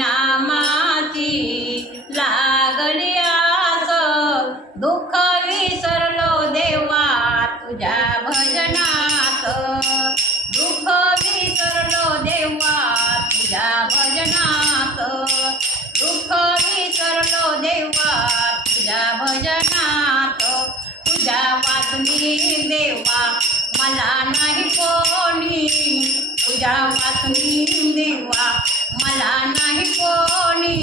हरिनामाची लागली आस, दुःख विसरलो देवा तुझ्या भजनात, दुःख विसरलो देवा तुझ्या भजनात, दुःख विसरलो देवा तुझ्या भजनात, तुझ्या वाचनी देवा मला नाही कोणी, तुझ्या वाचनी देवा मला नाही कोणी,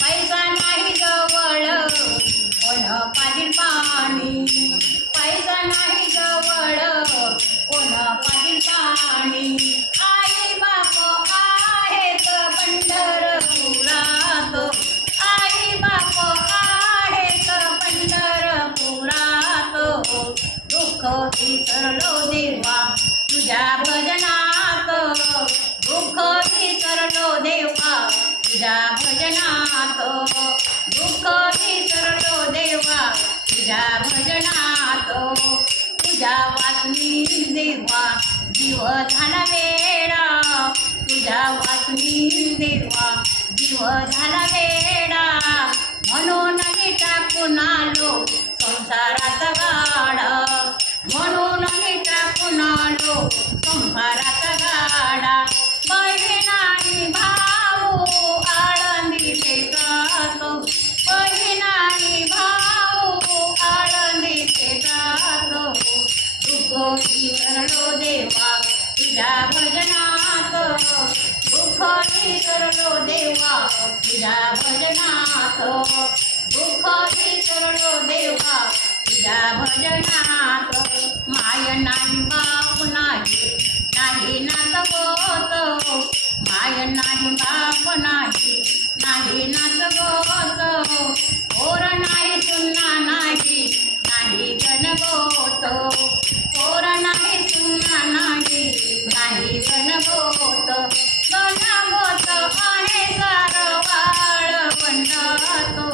पैसा नाही जवळ कोण पाजील पाणी, पैसा नाही जवळ कोण पाजील पाणी, आई बाप आहेत पंढरपुरात, आई बाप आहेत पंढरपुरात, दुःख विसरलो देवा तुझ्या भजनात, दुःख विसरलो देवा तुझ्या भजनात, दुःख विसरलो देवा तुझ्या भजनात, तुझ्या वाचनी देवा जीव झाला वेडा, तुझ्या वाचनी देवा जीव झाला वेडा, म्हणून मी टाकून आलो संसाराचा गाडा, म्हणून मी टाकून आलो संसाराचा गाडा, बहीण आणि भाऊ आळंदीचे जातो, बहीण आणि भाऊ आळंदीचे जातो, दुःख विसरलो देवा तुझ्या भजनात, दुःख विसरलो देवा तुझ्या भजनात, दुःख विसरलो देवा तुझ्या भजनात, माय नाही बाप नाही नाही नात गोत, माय नाही बाप नाही नाही नात गोत, पोर नाही सुन्ना नाही नाही गणगोत, पोर नाही सुन्ना नाही नाही गणगोत, गणगोत आहे सारवाळ वंडातो,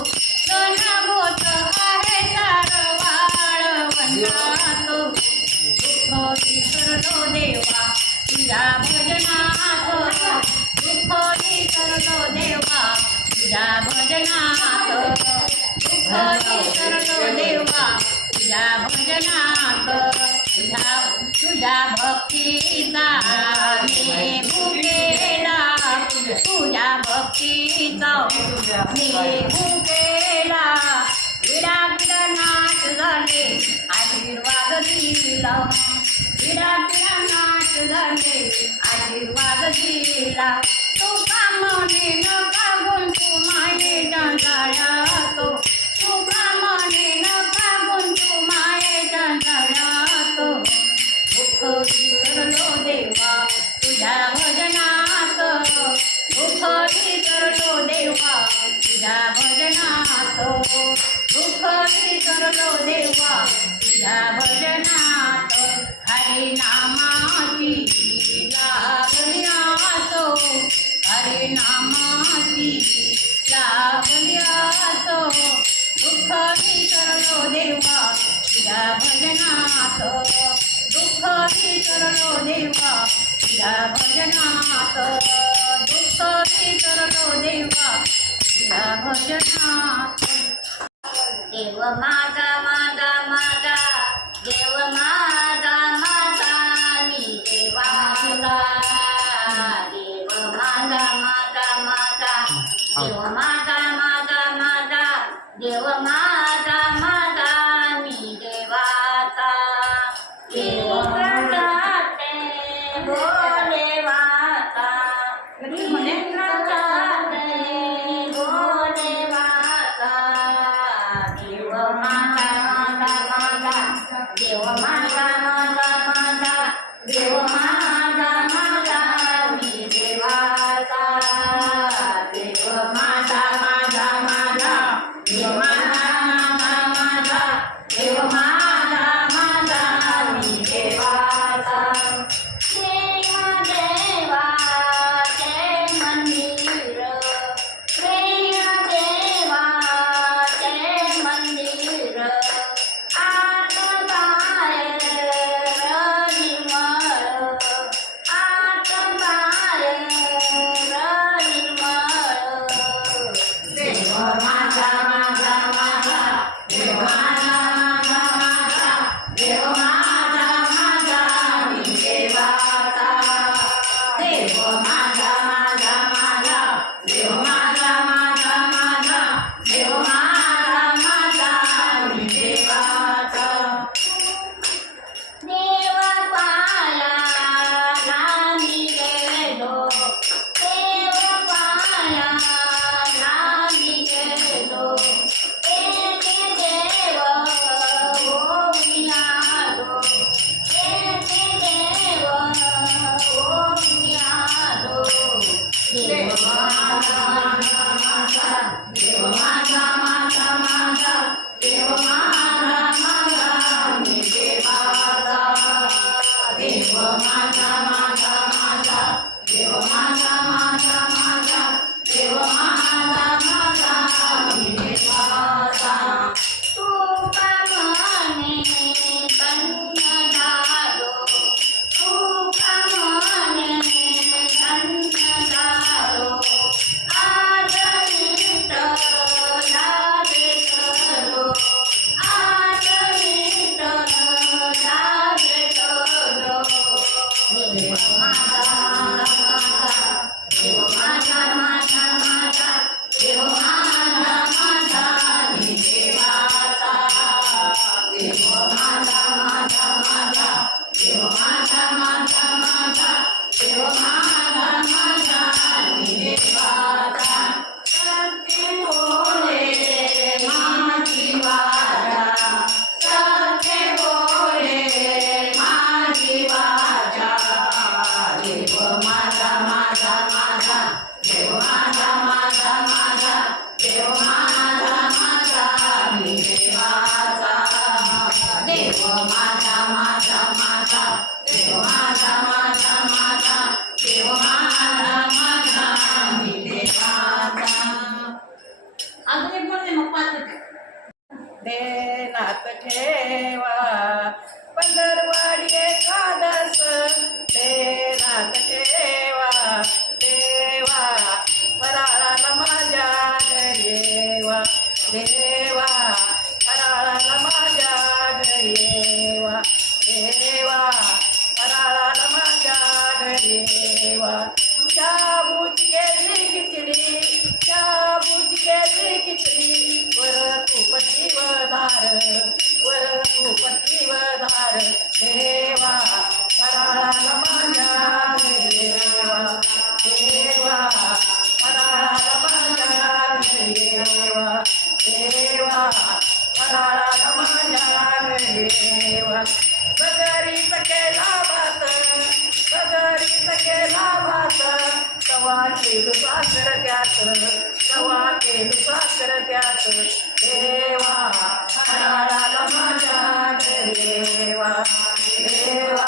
गणगोत आहे सारवाळ वंडातो, दुःख विसरलो देवा तुझ्या भजनात, दुःख विसरलो देवा तुझ्या भजनात, दुःख विसरलो देवा तुझ्या भजनात, तुझ्या भक्तीचा मी भुकेला, तुझ्या भक्तीचा मी भुकेला, विडा नाच झाले आशीर्वाद दिला, विडा नाच झाले आशीर्वाद दिला, तुका मने नका गुंतू मायेच्या जाळ्यात, तुका मने नका गुंतू मायेच्या जाळ्यात, दुःख विसरलो देवा तुझ्या भजनात, दुःख विसरलो देवा तुझ्या भजनात, दुःख विसरलो देवा तुझ्या भजनात, हरिनामाची लागली आसो, हरिनामाची लागली आसो, दुःख विसरलो देवा तुझ्या भजनात, दुःख विसरलो देवा तुझ्या भजनात, दुःख विसरलो देवा तुझ्या भजनात, देव माझा माझा माझा देव माझा माझा मी देवा माझा, देव माझा माझा माझा देव माझा माझा माझा देव माझा माझा मी देवाचा, देव जाते बोले वाचा, जाते बोले वाचा, देव माझा माझा माझा देव माझा माझा माझा देव माझा माझा मी देवाचा, देव माझा माझा माझा देव माझा ध्यानात ठेवा पंढरवाडी एकादस ध्यानात ठेवा देवा फराळाला माझ्या घरी येवा देवा फराळाला माझ्या घरी येवा देवा फराळाला माझ्या घरी येवा शाबूची केली खिचडी शाबूची केली खिचडी वर तुपती वधार वर तुपती वधार देवा फराळाला माझ्या घरी येवा देवा फराळाला माझ्या घरी येवा देवा फराळाला माझ्या घरी येवा बगरीच केला भात बगरीच केला भात तवा केलं साखर त्यात तवा केलं साखर त्यात देवा फराळाला माझ्या घरी येवा देवा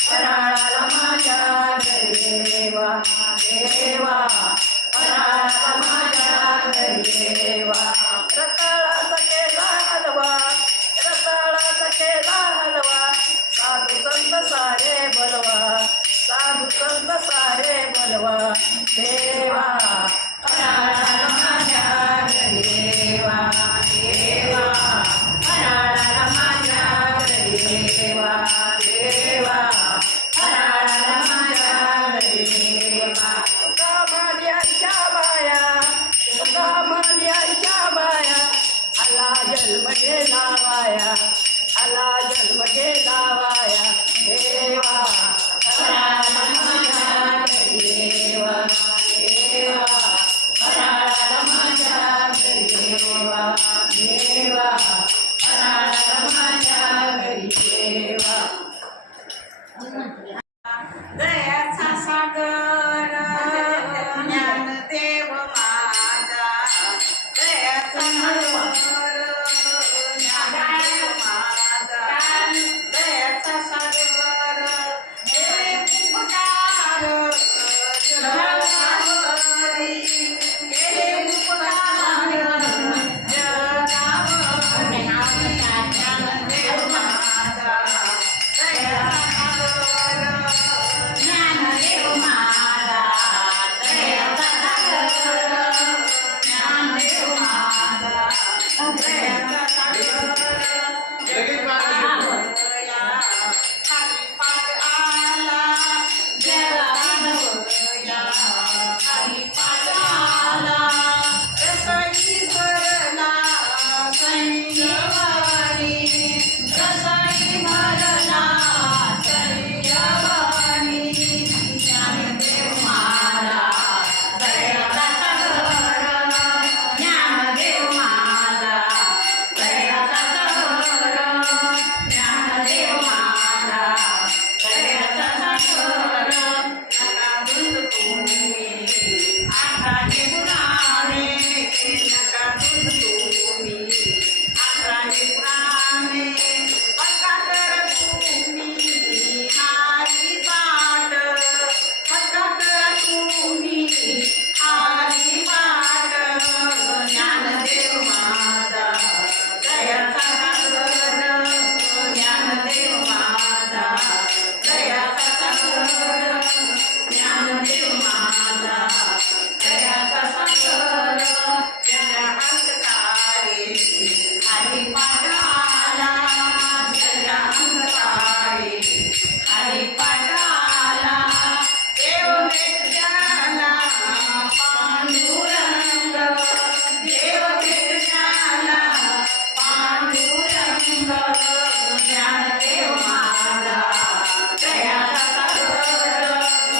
फराळाला माझ्या घरी येवा देवा फराळाला माझ्या घरी येवा रताळाचा केला हलवा रताळाचा केला हलवा साधू संत सारे बलवा साधू संत सारे बलवा देवा फराळाला माझ्या घरी येवा देवा फराळाला माझ्या घरी येवा देवा फराळाला माझ्या घरी येवा कामान्याच्या बाया कामान्याच्या बाया आला जन्म गेला वाया आला जन्म गेला वाया देवा फराळाला माझ्या घरी येवा देवा फराळाला माझ्या घरी येवा देवा फराळाला माझ्या घरी येवा दयाचा सागर ज्ञानदेव माझा दयाचा सागर ज्ञानदेव माझा दयाचा सागर हे उपकार जगावरी हे उपकार जगावरी ज्ञानदेव माझा दयाचा सागर ज्ञानदेव माझा दयाचा सागर ज्ञानदेव माझा दयाचा सागर हरिपाठ आला जगावया हरिपाठ आला रसई भरला संयवानी रसई भरला संयवानी ज्ञानदेव माझा दयाचा सागर ज्ञानदेव माझा दयाचा सागर ज्ञानदेव माझा दयाचा सागर नका धुंद तुम्ही आठाने पुराणे नका धुंद तुम्ही आठाने पुराणे पक्का कर तुम्ही हारी पाठ पक्का कर तुम्ही हारी पाठ ज्ञानदेव माझा दयाचा सागर ज्ञानदेव माझा दयाचा सागर ज्ञानदेव माझा दयाचा सागर जया अंतकाळी हरिपाठ आला जया अंतकाळी हरिपाठ आला देव भेटला पांडुरंग देव भेटला पांडुरंग ज्ञानदेव माझा दयाचा सागर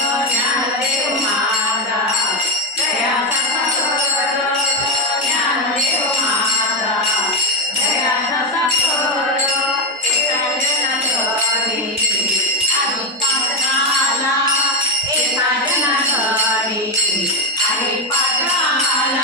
ज्ञानदेव माझा दयाचा सागर ज्ञानदेव माझा दयाचा सागर एका जनाघरी हरिपाठ आला एका जनाघरी हरिपाठ आला